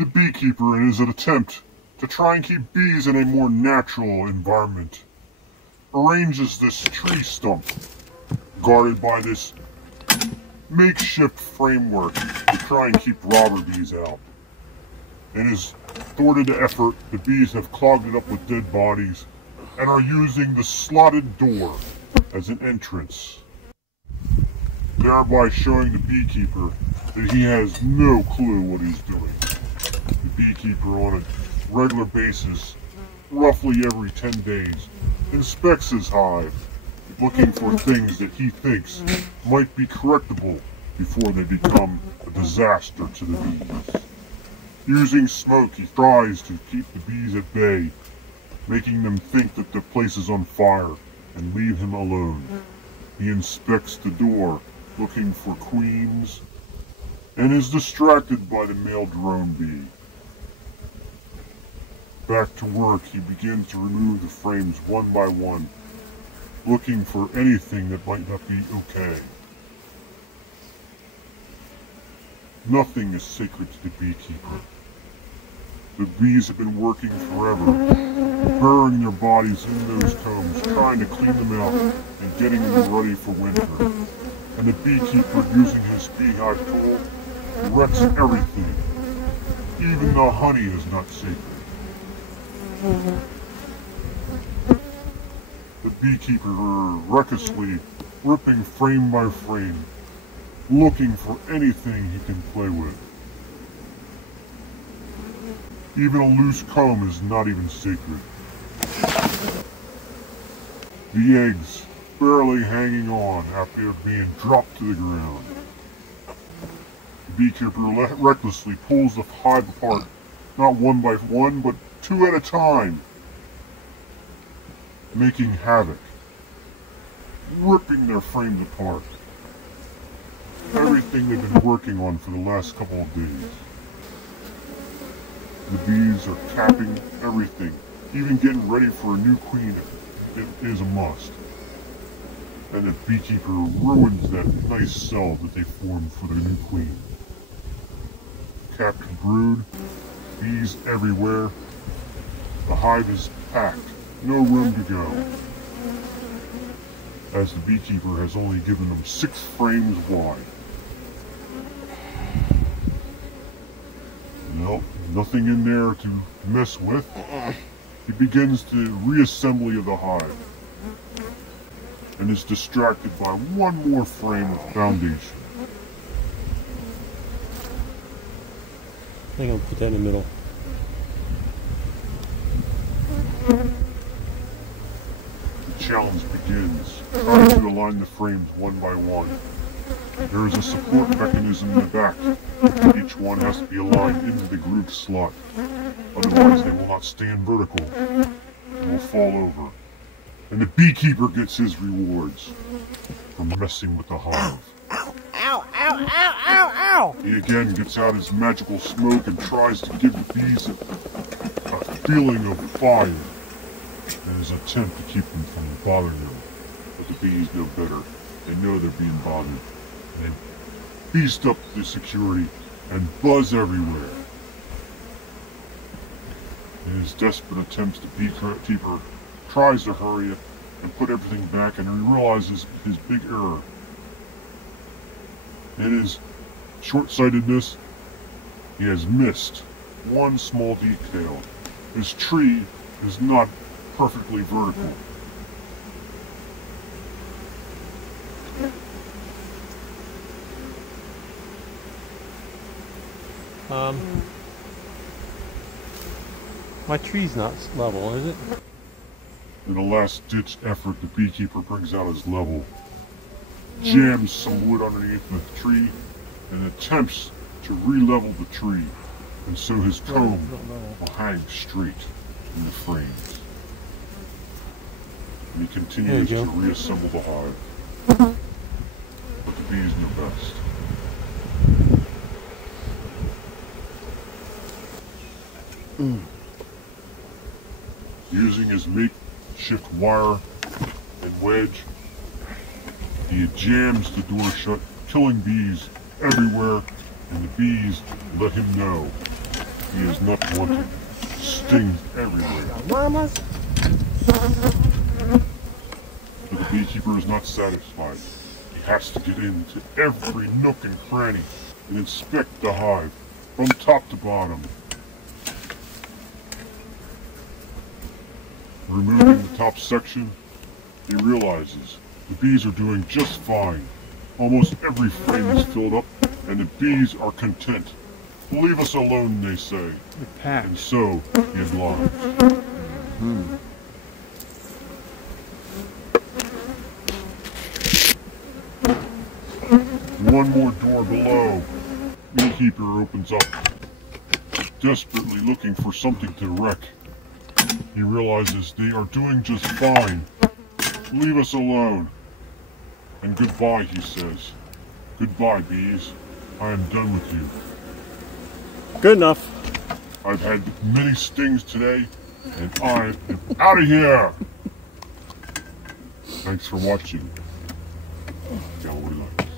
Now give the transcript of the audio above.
The beekeeper, in his attempt to try and keep bees in a more natural environment, arranges this tree stump guarded by this makeshift framework to try and keep robber bees out. In his thwarted effort, the bees have clogged it up with dead bodies and are using the slotted door as an entrance, thereby showing the beekeeper that he has no clue what he's doing. The beekeeper, on a regular basis, roughly every 10 days, inspects his hive, looking for things that he thinks might be correctable before they become a disaster to the bees. Using smoke, he tries to keep the bees at bay, making them think that the place is on fire and leave him alone. He inspects the door, looking for queens, and is distracted by the male drone bee. Back to work, he begins to remove the frames one by one, looking for anything that might not be okay. Nothing is sacred to the beekeeper. The bees have been working forever, burying their bodies in those combs, trying to clean them out and getting them ready for winter. And the beekeeper, using his beehive tool, wrecks everything. Even the honey is not sacred. The beekeeper recklessly ripping frame by frame, looking for anything he can play with. Even a loose comb is not even sacred. The eggs barely hanging on after being dropped to the ground. The beekeeper recklessly pulls the hive apart, not one by one, but two at a time, making havoc, ripping their frames apart. Everything they've been working on for the last couple of days. The bees are capping everything, even getting ready for a new queen. It is a must. And the beekeeper ruins that nice cell that they formed for the new queen. Capped brood, bees everywhere. The hive is packed, no room to go. As the beekeeper has only given them 6 frames wide. Nope, nothing in there to mess with. He begins the reassembly of the hive and is distracted by one more frame of foundation. I think I'll put that in the middle. The challenge begins, trying to align the frames one by one. There is a support mechanism in the back. Each one has to be aligned into the groove slot. Otherwise they will not stand vertical and will fall over. And the beekeeper gets his rewards for messing with the hive. Ow, ow, ow, ow, ow! He again gets out his magical smoke and tries to give the bees a feeling of fire in his attempt to keep them from bothering them. But the bees know better. They know they're being bothered. They beast up the security and buzz everywhere. In his desperate attempts, the beekeeper tries to hurry it and put everything back, and he realizes his big error. In his short-sightedness, he has missed one small detail. His tree is not perfectly vertical. My tree's not level, is it? In a last-ditch effort, the beekeeper brings out his level, jams some wood underneath the tree, and attempts to re-level the tree, and so his comb will hang straight in the frames. And he continues to reassemble the hive. But the bees know best. Using his makeshift wire and wedge, he jams the door shut, killing bees everywhere, and the bees let him know He is not wanted. Stings everywhere. Mamas. But the beekeeper is not satisfied. He has to get into every nook and cranny and inspect the hive from top to bottom. Removing the top section, he realizes the bees are doing just fine. Almost every frame is filled up and the bees are content. Leave us alone, they say. And so he obliges. One more door below. Beekeeper opens up, desperately looking for something to wreck. He realizes they are doing just fine. Leave us alone. And goodbye, he says. Goodbye, bees. I am done with you. Good enough. I've had many stings today, and I am out of here. Thanks for watching. Gallery Life.